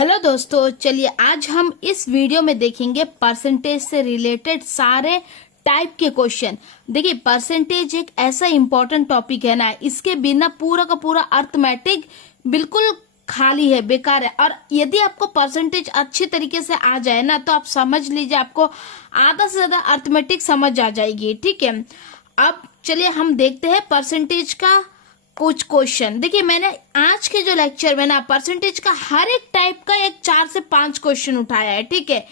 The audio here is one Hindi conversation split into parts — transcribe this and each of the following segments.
हेलो दोस्तों, चलिए आज हम इस वीडियो में देखेंगे परसेंटेज से रिलेटेड सारे टाइप के क्वेश्चन। देखिए, परसेंटेज एक ऐसा इंपॉर्टेंट टॉपिक है ना, इसके बिना पूरा का पूरा अर्थमेटिक बिल्कुल खाली है, बेकार है। और यदि आपको परसेंटेज अच्छे तरीके से आ जाए ना, तो आप समझ लीजिए आपको आधा से ज्यादा अर्थमेटिक समझ आ जाएगी। ठीक है, अब चलिए हम देखते हैं परसेंटेज का कुछ क्वेश्चन। देखिए, मैंने आज के जो लेक्चर में ना परसेंटेज का हर एक टाइप का एक 4 से 5 क्वेश्चन उठाया है। ठीक है,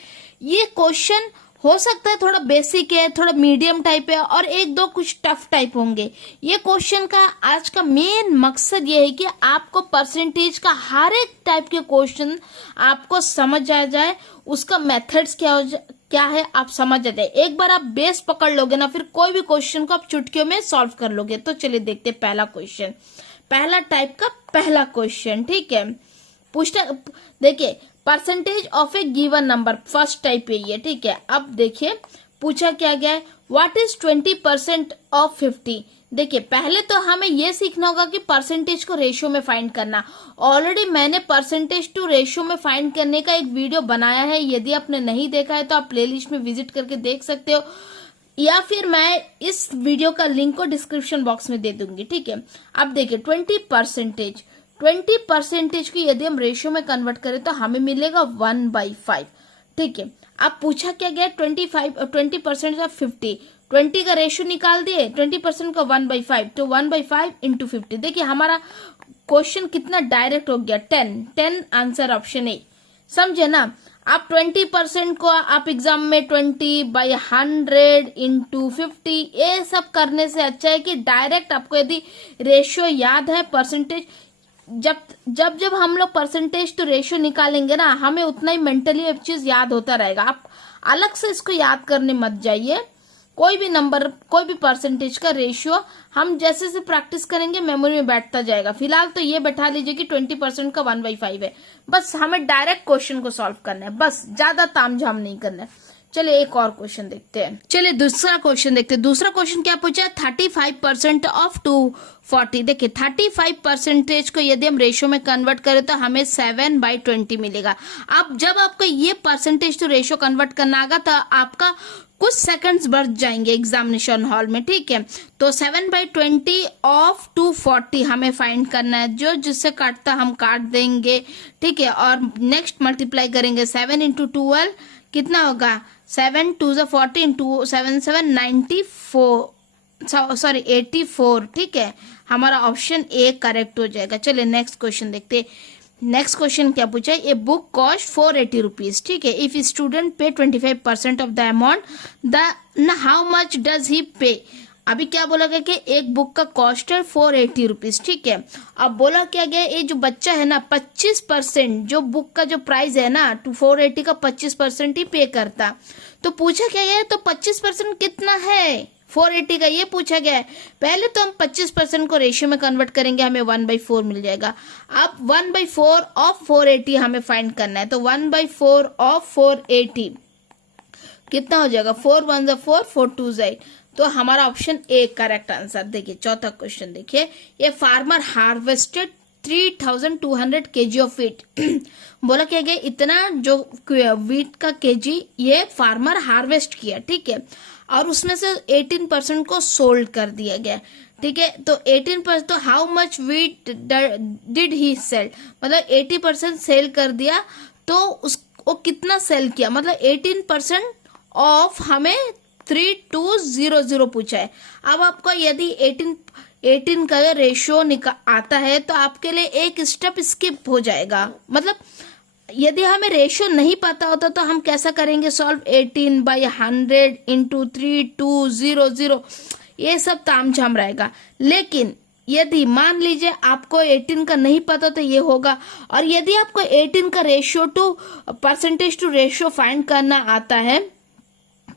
ये क्वेश्चन हो सकता है थोड़ा बेसिक है, थोड़ा मीडियम टाइप है और एक दो कुछ टफ टाइप होंगे। ये क्वेश्चन का आज का मेन मकसद ये है कि आपको परसेंटेज का हर एक टाइप के क्वेश्चन आपको समझ आ जाए, उसका मेथड्स क्या है आप समझ जाते हैं। एक बार आप बेस पकड़ लोगे ना, फिर कोई भी क्वेश्चन को आप चुटकियों में सॉल्व कर लोगे। तो चलिए देखते हैं पहला क्वेश्चन, पहला टाइप का पहला क्वेश्चन। ठीक है, पूछता देखिए percentage of A given number, first type है ये। ठीक है, अब देखिए पूछा क्या गया है, व्हाट इज 20% ऑफ 50। देखिए, पहले तो हमें यह सीखना होगा कि परसेंटेज को रेशियो में फाइंड करना। ऑलरेडी मैंने परसेंटेज टू रेशियो में फाइंड करने का एक वीडियो बनाया है, यदि आपने नहीं देखा है तो आप प्लेलिस्ट में विजिट करके देख सकते हो, या फिर मैं इस वीडियो का लिंक को डिस्क्रिप्शन बॉक्स में दे दूंगी। ठीक है, अब देखिए 20% को यदि हम रेशियो में कन्वर्ट करें तो हमें मिलेगा 1/5। ठीक है, अब पूछा क्या गया, 20% ऑफ 50, 20 का रेशियो निकाल दिए, 20% का 1/5, तो 1/5 इंटू 50। देखिए हमारा क्वेश्चन कितना डायरेक्ट हो गया, 10 आंसर ऑप्शन ए। समझे ना, आप 20% को आप एग्जाम में 20/100 इंटू 50 ये सब करने से अच्छा है कि डायरेक्ट आपको यदि रेशियो याद है, परसेंटेज जब हम लोग परसेंटेज तो रेशियो निकालेंगे ना, हमें उतना ही मेंटली एक चीज याद होता रहेगा। आप अलग से इसको याद करने मत जाइए। कोई भी नंबर, कोई भी परसेंटेज का रेशियो हम जैसे से प्रैक्टिस करेंगे मेमोरी में बैठता जाएगा। फिलहाल तो ये बैठा लीजिए कि 20% का 1/5 है। बस हमें डायरेक्ट क्वेश्चन को सॉल्व करना है, बस ज्यादा तामझाम नहीं करना है। चलिए एक और क्वेश्चन देखते हैं। चलिए दूसरा क्वेश्चन देखते हैं। दूसरा क्वेश्चन क्या पूछा है, 35% ऑफ 240। देखिए 35% को यदि हम रेशियो में कन्वर्ट करें तो हमें 7/20 मिलेगा। अब जब आपको ये परसेंटेज टू रेशियो कन्वर्ट करना आएगा तो आपका कुछ सेकंड्स बढ़ जाएंगे एग्जामिनेशन हॉल में। ठीक है, तो 7/20 ऑफ 240 हमें फाइंड करना है। जो जिससे काटता हम काट देंगे। ठीक है, और नेक्स्ट मल्टीप्लाई करेंगे 7 इंटू 12 कितना होगा, 7 2 40 इंटू 7 7 94, सॉरी 84। ठीक है, हमारा ऑप्शन ए करेक्ट हो जाएगा। चलिए नेक्स्ट क्वेश्चन देखते हैं। नेक्स्ट क्वेश्चन क्या पूछा है, ए बुक कॉस्ट 480 रुपीज। ठीक है, इफ स्टूडेंट पे 25% of the amount, the how much does he पे। अभी क्या बोला गया कि एक बुक का कॉस्ट है 480 रुपीज। ठीक है, अब बोला क्या गया, ये जो बच्चा है ना 25%, जो बुक का जो प्राइस है ना 480 का 25% ही पे करता। तो पूछा क्या गया, तो 25% कितना है 480 का, ये पूछा गया है। पहले तो हम 25% को रेशियो में कन्वर्ट करेंगे, हमें 1/4 मिल जाएगा। अब 1/4 ऑफ 480 हमें फाइंड करना है, तो 1/4 ऑफ 480 कितना हो जाएगा, 4 1 4 4 2 8। तो हमारा ऑप्शन ए करेक्ट आंसर। देखिए चौथा क्वेश्चन देखिए, ये farmer harvested 3200 kg of wheat. बोला क्या गया, इतना जो वीट का केजी ये फार्मर हार्वेस्ट किया। ठीक है, और उसमें से 18% को सोल्ड कर दिया गया। ठीक है, तो 18%, तो how much wheat did he sell, मतलब 80% सेल कर दिया, तो उसको कितना सेल किया, मतलब 18% ऑफ हमें 3200 पूछा है। अब आपका यदि 18 का रेशियो आता है तो आपके लिए एक स्टेप स्किप हो जाएगा। मतलब यदि हमें रेशियो नहीं पता होता तो हम कैसा करेंगे सॉल्व, 18/100 इंटू 3200, ये सब तामझाम रहेगा। लेकिन यदि मान लीजिए आपको 18 का नहीं पता तो ये होगा, और यदि आपको 18 का ratio to percentage to ratio find करना आता है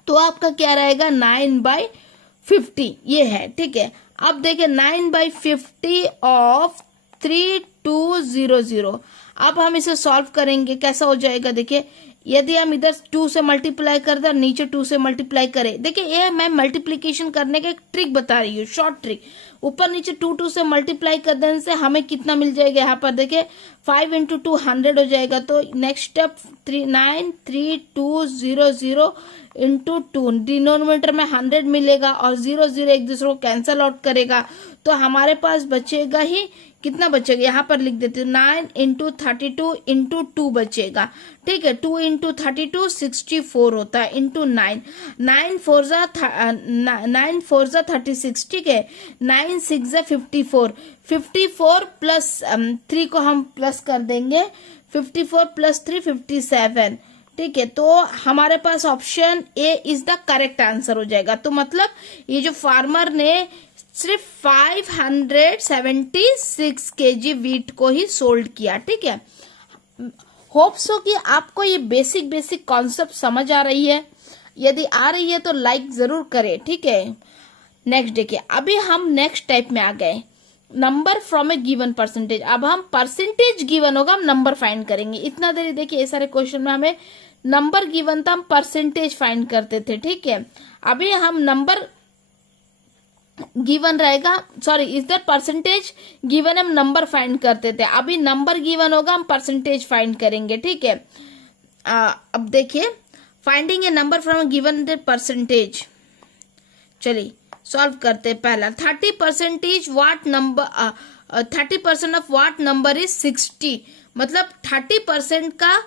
तो आपका क्या रहेगा, 9/50 ये है। ठीक है, अब देखिए 9/50 ऑफ 3200, अब हम इसे सॉल्व करेंगे, कैसा हो जाएगा देखिए, यदि हम इधर 2 से मल्टीप्लाई कर दें और नीचे 2 से मल्टीप्लाई करें, देखिए ये मैं मल्टीप्लीकेशन करने का एक ट्रिक बता रही हूँ, शॉर्ट ट्रिक। ऊपर नीचे 2 से मल्टीप्लाई कर देने से हमें कितना मिल जाएगा, यहाँ पर देखिए 5 इंटू 2 100 हो जाएगा। तो नेक्स्ट स्टेप 93200 इंटू 2, डिनोमिनेटर में 100 मिलेगा और 0 0 एक दूसरे को कैंसल आउट करेगा, तो हमारे पास बचेगा ही कितना बचेगा, यहाँ पर लिख देते हैं 9 इंटू 32 इंटू 2 बचेगा, ठीक है। 2 इंटू 32 64 होता है, इंटू 9, 9 4 जा 36, ठीक है। 9 6 जा 54, 54 प्लस 3 को हम प्लस कर देंगे, 54 प्लस 3 57, ठीक है। तो हमारे पास option A is the correct answer हो जाएगा। तो मतलब ये जो फार्मर ने सिर्फ 576 केजी वीट को ही सोल्ड किया, ठीक है। होप सो कि आपको ये बेसिक कॉन्सेप्ट समझ आ रही है। यदि आ रही है तो लाइक जरूर करें, ठीक है। नेक्स्ट देखिए, अभी हम नेक्स्ट टाइप में आ गए, number from A given percentage. अब हम परसेंटेज गिवन होगा, हम नंबर फाइंड करेंगे। इतना देरी देखिए ये सारे क्वेश्चन में हमें नंबर गिवन था, हम परसेंटेज फाइंड करते थे, ठीक है। अभी हम नंबर गिवन रहेगा, सॉरी इधर परसेंटेज गिवन हम नंबर फाइंड करते थे, अभी नंबर गिवन होगा हम परसेंटेज फाइंड करेंगे, ठीक है। अब देखिए, finding A number from given percentage, चलिए सॉल्व करते हैं। पहला 30% what number 30% of what number is 60, मतलब 30% का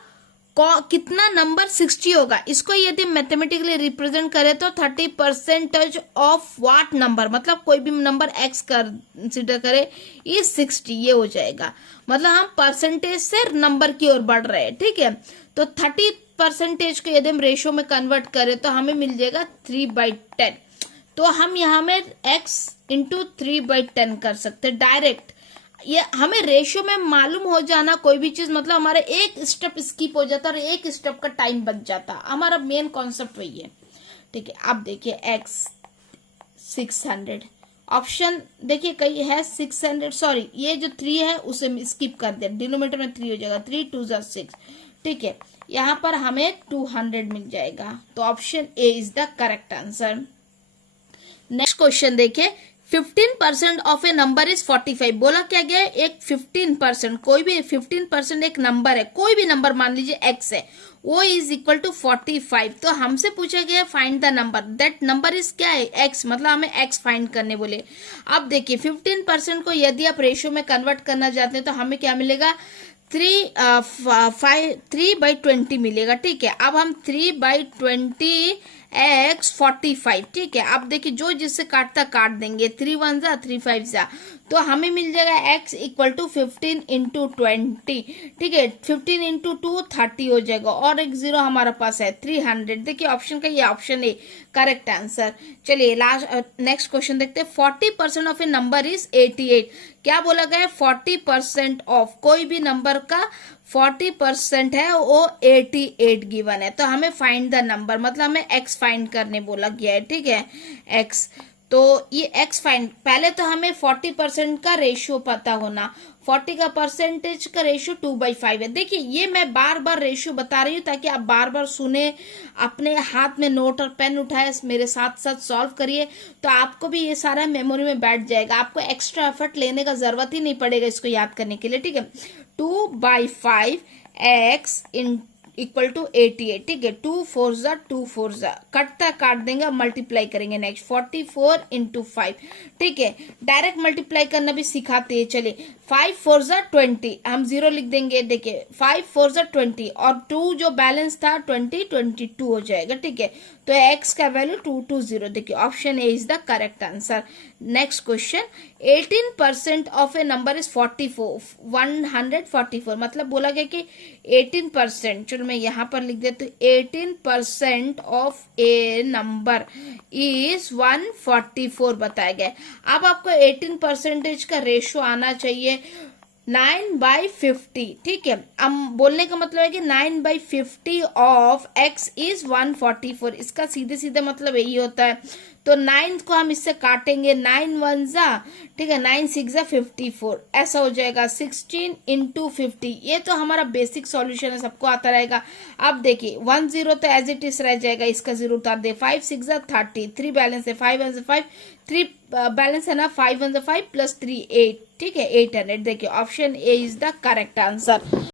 कितना नंबर 60 होगा। इसको यदि मैथमेटिकली रिप्रेजेंट करें तो 30% ऑफ व्हाट नंबर, मतलब कोई भी नंबर x कंसिडर करे, ये 60 ये हो जाएगा। मतलब हम परसेंटेज से नंबर की ओर बढ़ रहे हैं, ठीक है। तो 30% को यदि हम रेशियो में कन्वर्ट करें तो हमें मिल जाएगा 3/10। तो हम यहाँ में x इंटू 3/10 कर सकते हैं डायरेक्ट। ये हमें रेशियो में मालूम हो जाना कोई भी चीज, मतलब हमारा एक स्टेप स्किप हो जाता और एक स्टेप का टाइम बच जाता। हमारा मेन कॉन्सेप्ट वही है, ठीक है। अब देखिए x 600, ऑप्शन देखिए कई है 600, सॉरी ये जो 3 है उसे स्किप कर दे, डिनोमिनेटर में 3 हो जाएगा, 3 2 जा 6, ठीक है। यहाँ पर हमें 200 मिल जाएगा। तो option A is the correct answer. Next question देखिए, 15% ऑफ ए नंबर इज 45। बोला क्या गया है, एक 15%, कोई भी 15% एक नंबर है, कोई भी नंबर मान लीजिए x है, वो इज इक्वल टू 45। तो हमसे पूछा गया find the number, that number is क्या है, x, मतलब हमें x फाइंड करने बोले। अब देखिए 15% को यदि आप रेशियो में कन्वर्ट करना चाहते हैं तो हमें क्या मिलेगा, 3/20 मिलेगा, ठीक है। अब हम 3/20 x 45, ठीक है। अब देखिए जो जिससे काटता काट देंगे, 3 1 जा 3 5 जा, तो हमें मिल जाएगा x इक्वल टू 15 इंटू 20, ठीक है। 15 इंटू 2 30 हो जाएगा और एक 0 हमारे पास है 300। देखिए ऑप्शन का ये ऑप्शन है करेक्ट आंसर। चलिए लास्ट नेक्स्ट क्वेश्चन देखते हैं। 40% ऑफ ए नंबर इज 88। क्या बोला गया है, 40% ऑफ कोई भी नंबर का 40% है वो 88 गिवन है। तो हमें फाइंड द नंबर, मतलब हमें x फाइंड करने बोला गया है, ठीक है, x। तो ये x फाइंड, पहले तो हमें 40% का रेशियो पता होना। 40 का परसेंटेज का रेशियो 2/5 है। देखिए ये मैं बार बार रेशियो बता रही हूँ ताकि आप बार बार सुने, अपने हाथ में नोट और पेन उठाए, मेरे साथ साथ सॉल्व करिए, तो आपको भी ये सारा मेमोरी में बैठ जाएगा। आपको एक्स्ट्रा एफर्ट लेने का जरूरत ही नहीं पड़ेगा इसको याद करने के लिए, ठीक है। 2/5 x इन इक्वल टू 88, ठीक है। 2 4 जा 2 4 जा, कटता काट देंगे, मल्टीप्लाई करेंगे। नेक्स्ट 44 इंटू 5, ठीक है। डायरेक्ट मल्टीप्लाई करना भी सिखाते हैं, चलिए। 5 4 जा 20, हम 0 लिख देंगे। देखिए 5 4 जा 20 और 2 जो बैलेंस था 22 हो जाएगा, ठीक है। तो x का वैल्यू 220। देखिए option A is the correct answer. Next question, 18% of A number is 144, मतलब बोला गया कि 18%, चलो मैं यहाँ पर लिख देती हूँ, 18% ऑफ ए नंबर इज 144 बताया गया। अब आपको 18% का रेशियो आना चाहिए 9/50, ठीक है। अब बोलने का मतलब है कि 9/50 ऑफ x इज 144, इसका सीधे सीधे मतलब यही होता है। तो 9 को हम इससे काटेंगे, 9 1 जा, ठीक है, 9 6 जा 54, ऐसा हो जाएगा 16 इंटू 50। ये तो हमारा बेसिक सॉल्यूशन है, सबको आता रहेगा। अब देखिए 1 0 तो एज इट इज रह जाएगा, इसका 0 उतार दे, 5 6 जा 30, 3 बैलेंस है, 5 1 से 5, 3 बैलेंस है ना, 5 1 से 5 प्लस 3 8, ठीक है, 800। देखिए option A is the correct answer.